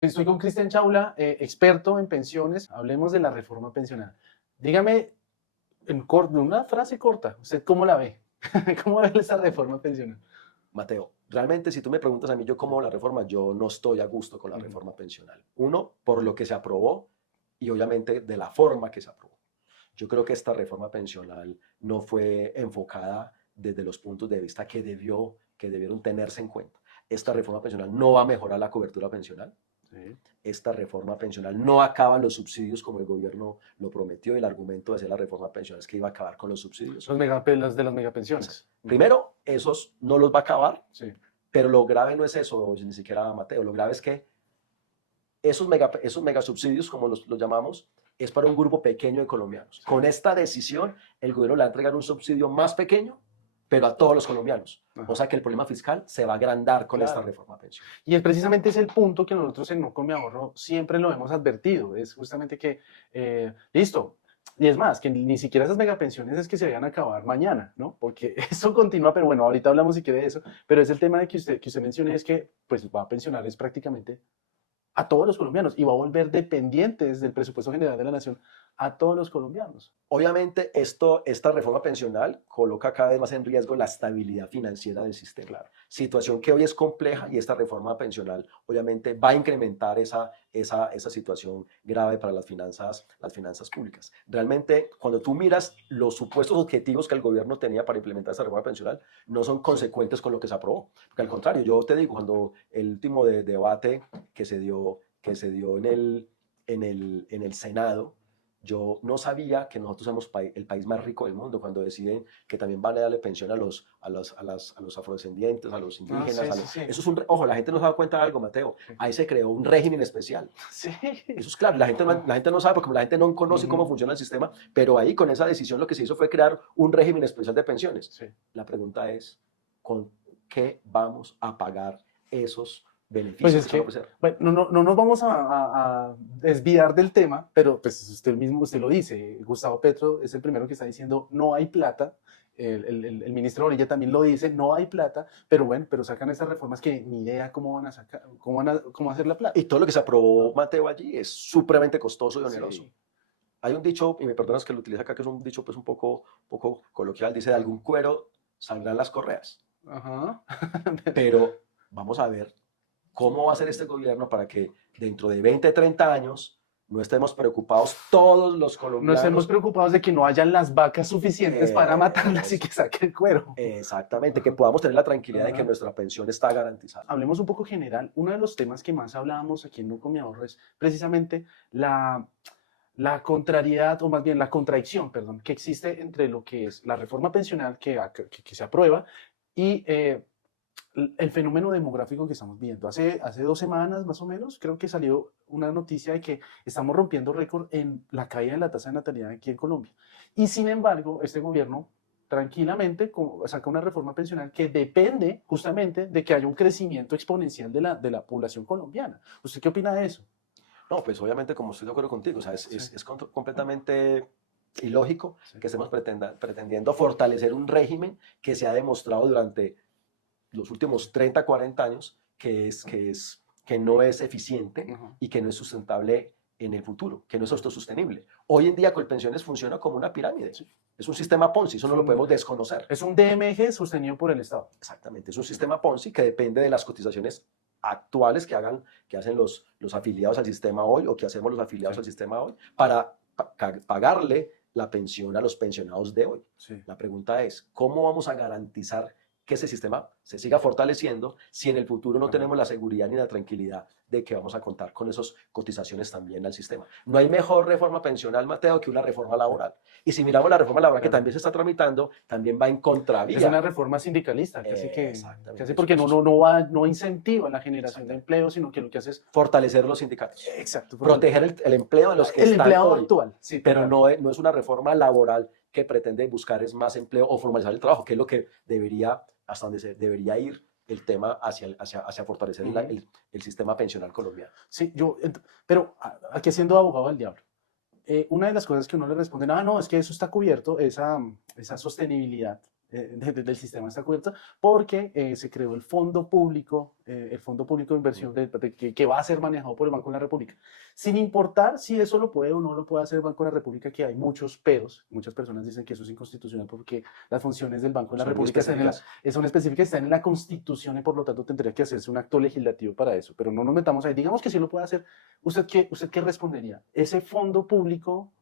Estoy con Cristian Chaula, experto en pensiones. Hablemos de la reforma pensional. Dígame en una frase corta, ¿usted cómo la ve? ¿Cómo ve esa reforma pensional? Mateo, realmente si tú me preguntas a mí, yo cómo veo la reforma, yo no estoy a gusto con la Ujú. reforma pensional. Uno, por lo que se aprobó y obviamente de la forma que se aprobó. Yo creo que esta reforma pensional no fue enfocada desde los puntos de vista que debieron tenerse en cuenta. Esta Sí, reforma pensional no va a mejorar la cobertura pensional. sí. Esta reforma pensional no acaba los subsidios como el gobierno lo prometió, y el argumento de hacer la reforma pensional es que iba a acabar con los subsidios. Las de las Exacto. megapensiones. Ujú. Primero, esos no los va a acabar, Sí. pero lo grave no es eso, ni siquiera Mateo. Lo grave es que esos mega subsidios, como los llamamos, es para un grupo pequeño de colombianos. Sí. Con esta decisión, el gobierno le va a entregar un subsidio más pequeño, pero a todos los colombianos. O Ajá. sea que el problema fiscal se va a agrandar con esta Claro. reforma pensional. Y precisamente es el punto que nosotros en No Come Ahorro siempre lo hemos advertido, es justamente que, listo, y es más, que ni siquiera esas megapensiones es que se vayan a acabar mañana, ¿no? Porque eso continúa, pero bueno, ahorita hablamos si quiere de eso, pero es el tema de que usted mencione es que pues va a pensionar es prácticamente a todos los colombianos y va a volver dependientes del presupuesto general de la nación a todos los colombianos. Obviamente, esta reforma pensional coloca cada vez más en riesgo la estabilidad financiera del sistema. Claro. Situación que hoy es compleja, y esta reforma pensional obviamente va a incrementar esa situación grave para las finanzas públicas. Realmente, cuando tú miras los supuestos objetivos que el gobierno tenía para implementar esta reforma pensional, no son Sí. consecuentes con lo que se aprobó. Porque al contrario, yo te digo, cuando el último debate que se dio en el Senado, yo no sabía que nosotros somos el país más rico del mundo cuando deciden que también van a darle pensión a los afrodescendientes, a los Ah, indígenas. sí, sí, sí. Eso es ojo, la gente no se da cuenta de algo, Mateo. Ahí se creó un régimen especial. Sí. Eso es claro, la gente no sabe porque la gente no conoce cómo Ujú. funciona el sistema, pero ahí con esa decisión lo que se hizo fue crear un régimen especial de pensiones. Sí. La pregunta es, ¿con qué vamos a pagar esos Pues beneficios es que se van a que, ofrecer? bueno, no nos vamos a desviar del tema, pero pues usted mismo, usted lo dice, Gustavo Petro es el primero que está diciendo no hay plata, el ministro Orella también lo dice, no hay plata, pero bueno, pero sacan estas reformas que ni idea cómo van a sacar, cómo hacer la plata. Y todo lo que se aprobó, Mateo, allí es supremamente costoso y oneroso. Sí. Hay un dicho, y me perdonas que lo utilice acá, que es un dicho pues un poco coloquial, dice: de algún cuero saldrán las correas. Ajá. Pero vamos a ver cómo va a ser este gobierno para que dentro de 20, 30 años no estemos preocupados todos los No estemos colombianos. preocupados de que no hayan las vacas suficientes para matarlas y Es, que saque el cuero. exactamente, que podamos tener la tranquilidad de que Ajá. nuestra pensión está garantizada. Hablemos un poco general. Uno de los temas que más hablábamos aquí en No Come Ahorro es precisamente la contrariedad, o más bien la contradicción, perdón, que existe entre lo que es la reforma pensional que se aprueba y el fenómeno demográfico que estamos viendo. Hace 2 semanas más o menos creo que salió una noticia de que estamos rompiendo récord en la caída de la tasa de natalidad aquí en Colombia. Y sin embargo, este gobierno tranquilamente saca una reforma pensional que depende justamente de que haya un crecimiento exponencial de la población colombiana. ¿Usted qué opina de eso? No, pues obviamente, como estoy de acuerdo contigo, o sea, es, Sí, es, es completamente ilógico sí. que estemos pretendiendo fortalecer un régimen que se ha demostrado durante los últimos 30, 40 años que no es eficiente Ajá. y que no es sustentable en el futuro, que no es autosostenible. Hoy en día Colpensiones funciona como una pirámide. Sí. Es un sistema Ponzi, eso Es no lo un, podemos desconocer. es un DMG sostenido por el Estado. Exactamente, es un sistema Ponzi que depende de las cotizaciones actuales que hacen los afiliados al sistema hoy, o que hacemos los afiliados Sí, al sistema hoy, para pagarle la pensión a los pensionados de hoy. sí. La pregunta es, ¿cómo vamos a garantizar que ese sistema se siga fortaleciendo si en el futuro no Ajá. tenemos la seguridad ni la tranquilidad de que vamos a contar con esas cotizaciones también al sistema? No hay mejor reforma pensional, Mateo, que una reforma laboral. Y si miramos la reforma laboral que Claro. también se está tramitando, también va en Es una contravía. reforma sindicalista, casi Exactamente, porque eso es no incentiva la generación de exactamente. empleo, sino que lo que hace es, Fortalecer los sindicatos, exacto, proteger el empleo de los que el están empleado hoy, actual. Sí, pero total. no es una reforma laboral que pretende buscar es más empleo o formalizar el trabajo, que es lo que hasta donde se debería ir el tema hacia fortalecer Ujú. el sistema pensional colombiano. Sí, pero aquí siendo abogado del diablo, una de las cosas que uno le responde, no, es que eso está cubierto, esa sostenibilidad del sistema está cubierta porque se creó el Fondo Público de Inversión que va a ser manejado por el Banco de la República. Sin importar si eso lo puede o no lo puede hacer el Banco de la República, que hay muchos peros. Muchas personas dicen que eso es inconstitucional porque las funciones del Banco de la Son muy República específicas. son específicas, están en la Constitución y por lo tanto tendría que hacerse un acto legislativo para eso. Pero no nos metamos ahí. Digamos que sí lo puede hacer. ¿Usted qué respondería? ¿Ese fondo público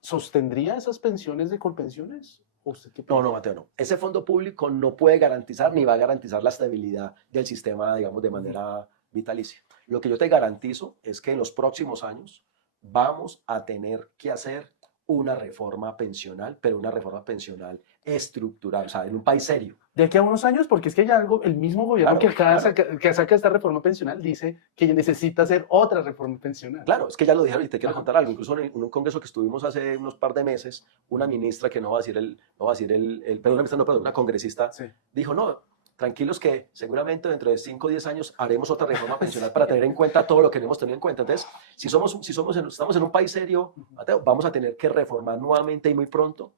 sostendría esas pensiones de Colpensiones? ¿O usted qué No, piensa? no, Mateo, no. Ese fondo público no puede garantizar ni va a garantizar la estabilidad del sistema, digamos, de manera vitalicia. Lo que yo te garantizo es que en los próximos años vamos a tener que hacer una reforma pensional, pero una reforma pensional estructural, o sea, en un país serio. De aquí a unos años, porque es que ya algo, el mismo gobierno Claro, claro. que saca esta reforma pensional dice que necesita hacer otra reforma pensional. Claro, es que ya lo dijeron y te quiero Ajá. contar algo. Incluso en un congreso que estuvimos hace unos par de meses, una ministra que no va a decir perdón, una ministra, no, perdón, una congresista, Sí. dijo, no, tranquilos que seguramente dentro de 5 o 10 años haremos otra reforma pensional para tener en cuenta todo lo que no hemos tenido en cuenta. Entonces, estamos en un país serio, Mateo, vamos a tener que reformar nuevamente y muy pronto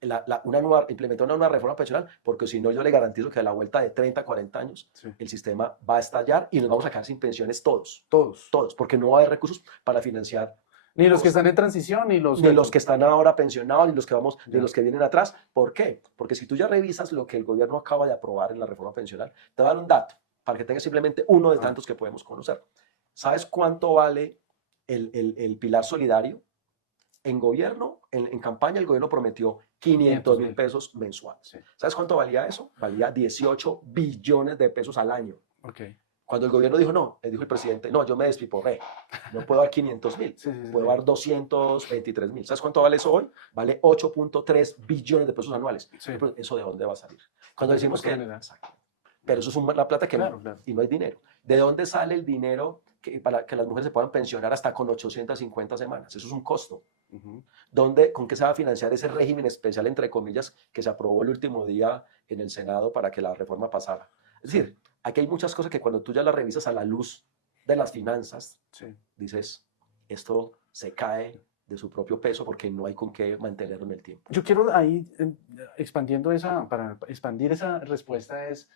implementar una nueva reforma pensional, porque si no yo le garantizo que a la vuelta de 30, 40 años Sí. el sistema va a estallar y nos vamos a quedar sin pensiones todos, Todos. porque no va a haber recursos para financiar Ni los que están en transición, ni los de los que están ahora pensionados, ni los que Ya. de los que vienen atrás. ¿Por qué? Porque si tú ya revisas lo que el gobierno acaba de aprobar en la reforma pensional, te voy a dar un dato para que tengas simplemente uno de tantos que podemos conocer. ¿Sabes cuánto vale el pilar solidario? En gobierno, en campaña, el gobierno prometió 500.000 pesos mensuales. Sí. ¿Sabes cuánto valía eso? Valía 18 billones de pesos al año. Okay. Cuando el gobierno dijo no, le dijo el presidente, no, yo me despiporré, no puedo dar 500.000, puedo dar 223.000. ¿Sabes cuánto vale eso hoy? Vale 8.3 billones de pesos anuales. Sí. Pero ¿eso de dónde va a salir? Cuando decimos que... Exacto. Pero eso es una plata que Claro, no, claro. y no hay dinero. ¿De dónde sale el dinero para que las mujeres se puedan pensionar hasta con 850 semanas? Eso es un costo. ¿Con qué se va a financiar ese régimen especial, entre comillas, que se aprobó el último día en el Senado para que la reforma pasara? Es decir, aquí hay muchas cosas que cuando tú ya las revisas a la luz de las finanzas, dices, esto se cae de su propio peso porque no hay con qué mantenerlo en el tiempo. Yo quiero ahí, para expandir esa respuesta es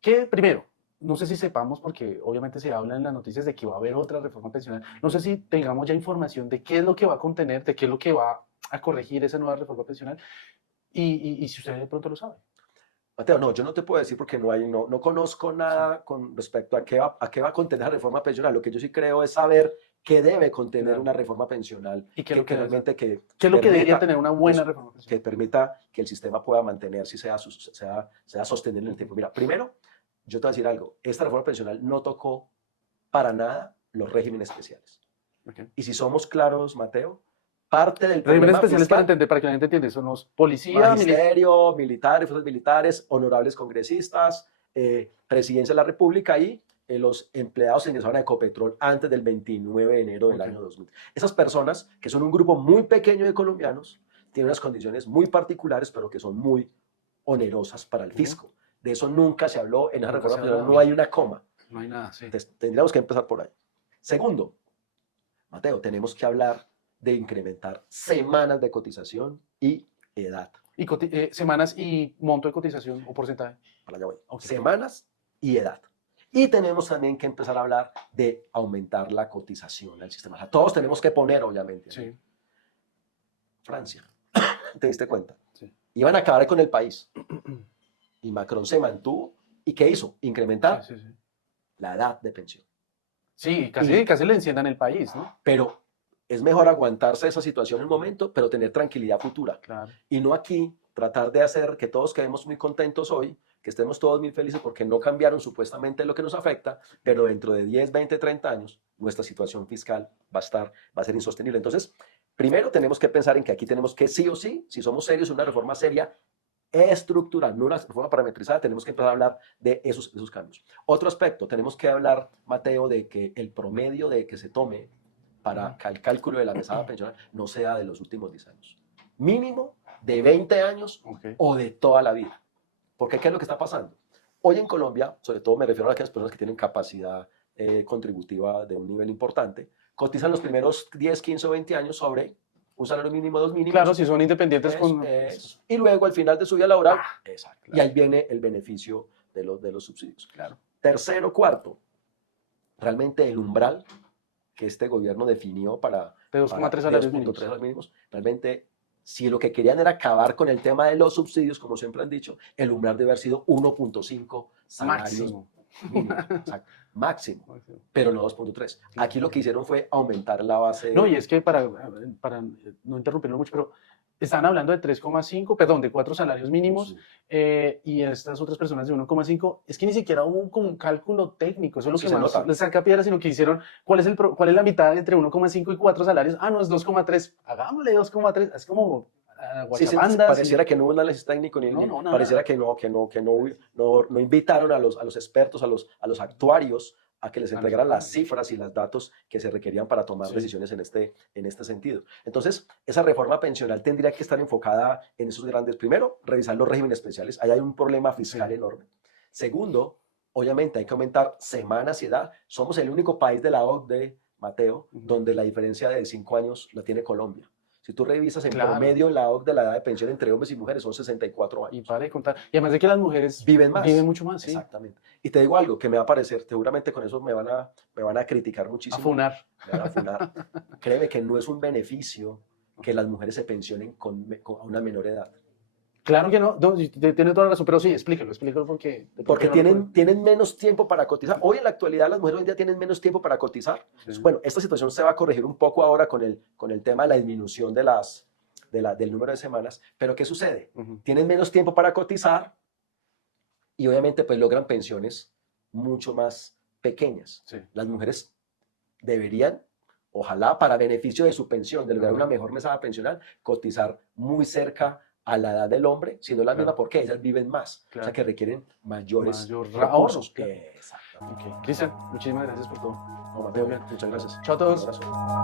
que, primero, no sé si sepamos, porque obviamente se habla en las noticias de que va a haber otra reforma pensional, no sé si tengamos ya información de qué es lo que va a contener, de qué es lo que va a corregir esa nueva reforma pensional, y si usted de pronto lo sabe. Mateo, no, yo no te puedo decir porque no conozco nada con respecto a qué va a contener la reforma pensional. Lo que yo sí creo es saber qué debe contener una reforma pensional y qué es lo que realmente ¿qué es lo que debería tener una buena reforma pensional? Que permita que el sistema pueda mantenerse y sea sostenible en el tiempo. Mira, primero, yo te voy a decir algo. Esta reforma pensional no tocó para nada los regímenes especiales. Okay. Y si somos claros, Mateo, parte del regímenes especiales fiscal, para que la gente entienda, son los policías, magisterio, militares, fuerzas militares, honorables congresistas, presidencia de la República y los empleados que ingresaron a Ecopetrol antes del 29 de enero del año 2000. Esas personas, que son un grupo muy pequeño de colombianos, tienen unas condiciones muy particulares, pero que son muy onerosas para el fisco. De eso nunca se habló en la reforma pensional, no hay una coma. No hay nada, sí. Entonces, tendríamos que empezar por ahí. Segundo, Mateo, tenemos que hablar de incrementar semanas de cotización y edad. ¿Y semanas y monto de cotización o porcentaje? Para allá voy. Okay. Semanas y edad. Y tenemos también que empezar a hablar de aumentar la cotización al sistema. O sea, todos tenemos que poner, obviamente. Sí. Francia, ¿te diste cuenta? Sí. Iban a acabar con el país. Y Macron se mantuvo. ¿Y qué hizo? Incrementar la edad de pensión. Sí, casi le enciendan el país, ¿no? Pero es mejor aguantarse esa situación en un momento, pero tener tranquilidad futura. Claro. Y no aquí tratar de hacer que todos quedemos muy contentos hoy, que estemos todos muy felices porque no cambiaron supuestamente lo que nos afecta, pero dentro de 10, 20, 30 años nuestra situación fiscal va a ser insostenible. Entonces, primero tenemos que pensar en que aquí tenemos que sí o sí, si somos serios, una reforma seria, estructural, no una reforma parametrizada, tenemos que empezar a hablar de esos cambios. Otro aspecto, tenemos que hablar, Mateo, de que el promedio de que se tome para el cálculo de la mesada pensional no sea de los últimos 10 años. Mínimo de 20 años o de toda la vida. Porque ¿qué es lo que está pasando? Hoy en Colombia, sobre todo me refiero a aquellas personas que tienen capacidad contributiva de un nivel importante, cotizan los primeros 10, 15 o 20 años sobre un salario mínimo, dos mínimos. Claro, si son independientes con... Y luego al final de su vida laboral, Exacto. y ahí viene el beneficio de los subsidios. Claro. Tercero, cuarto, realmente el umbral que este gobierno definió para De 2,3 salarios 2,3 mínimos. salarios mínimos, realmente, si lo que querían era acabar con el tema de los subsidios, como siempre han dicho, el umbral debe haber sido 1,5 salarios Máximo. mínimos. Exacto, máximo, Máximo. pero no 2,3. Aquí lo que hicieron fue aumentar la base. No, y es que para no interrumpirlo mucho, pero están hablando de 3,5, perdón, de 4 salarios mínimos, y estas otras personas de 1,5, es que ni siquiera hubo como un cálculo técnico, eso es lo Sí, que se más nota. les saca piedra, sino que hicieron, ¿cuál es la mitad entre 1,5 y 4 salarios? Ah, no, es 2,3, hagámosle 2,3, es como Sí, sí, guachapandas. pareciera que no hubo un análisis técnico, No, no, nada. pareciera que no invitaron a los expertos, a los actuarios, a que les entregaran las cifras y los datos que se requerían para tomar Sí. decisiones en este sentido. Entonces, esa reforma pensional tendría que estar enfocada en esos grandes. Primero, revisar los regímenes especiales. Ahí hay un problema fiscal Sí. enorme. Segundo, obviamente hay que aumentar semanas y edad. Somos el único país de la OCDE, Mateo, donde la diferencia de 5 años la tiene Colombia. Si tú revisas en Claro. promedio en la OCDE, la edad de pensión entre hombres y mujeres son 64 Y años. para de contar. Y además de que las mujeres Viven más. viven mucho más, sí. Exactamente. Y te digo algo que me va a parecer, seguramente con eso me van a criticar A muchísimo. funar. Me van a funar. Créeme que no es un beneficio que las mujeres se pensionen a una menor edad. Claro que no, tiene toda la razón, pero sí, explícalo porque... Porque no lo tienen menos tiempo para cotizar. Hoy en la actualidad las mujeres hoy en día tienen menos tiempo para cotizar. Sí. Bueno, esta situación se va a corregir un poco ahora con el tema de la disminución del número de semanas, pero ¿qué sucede? Tienen menos tiempo para cotizar y obviamente pues logran pensiones mucho más pequeñas. Sí. Las mujeres deberían, ojalá para beneficio de su pensión, de lograr una mejor mesada pensional, cotizar muy cerca a la edad del hombre, siendo la misma porque ellas viven más, o sea que requieren mayores recursos. Claro. Exactamente. Ok, Cristian, muchísimas gracias por todo. No, Mateo, muchas gracias. Chao a todos. Un abrazo.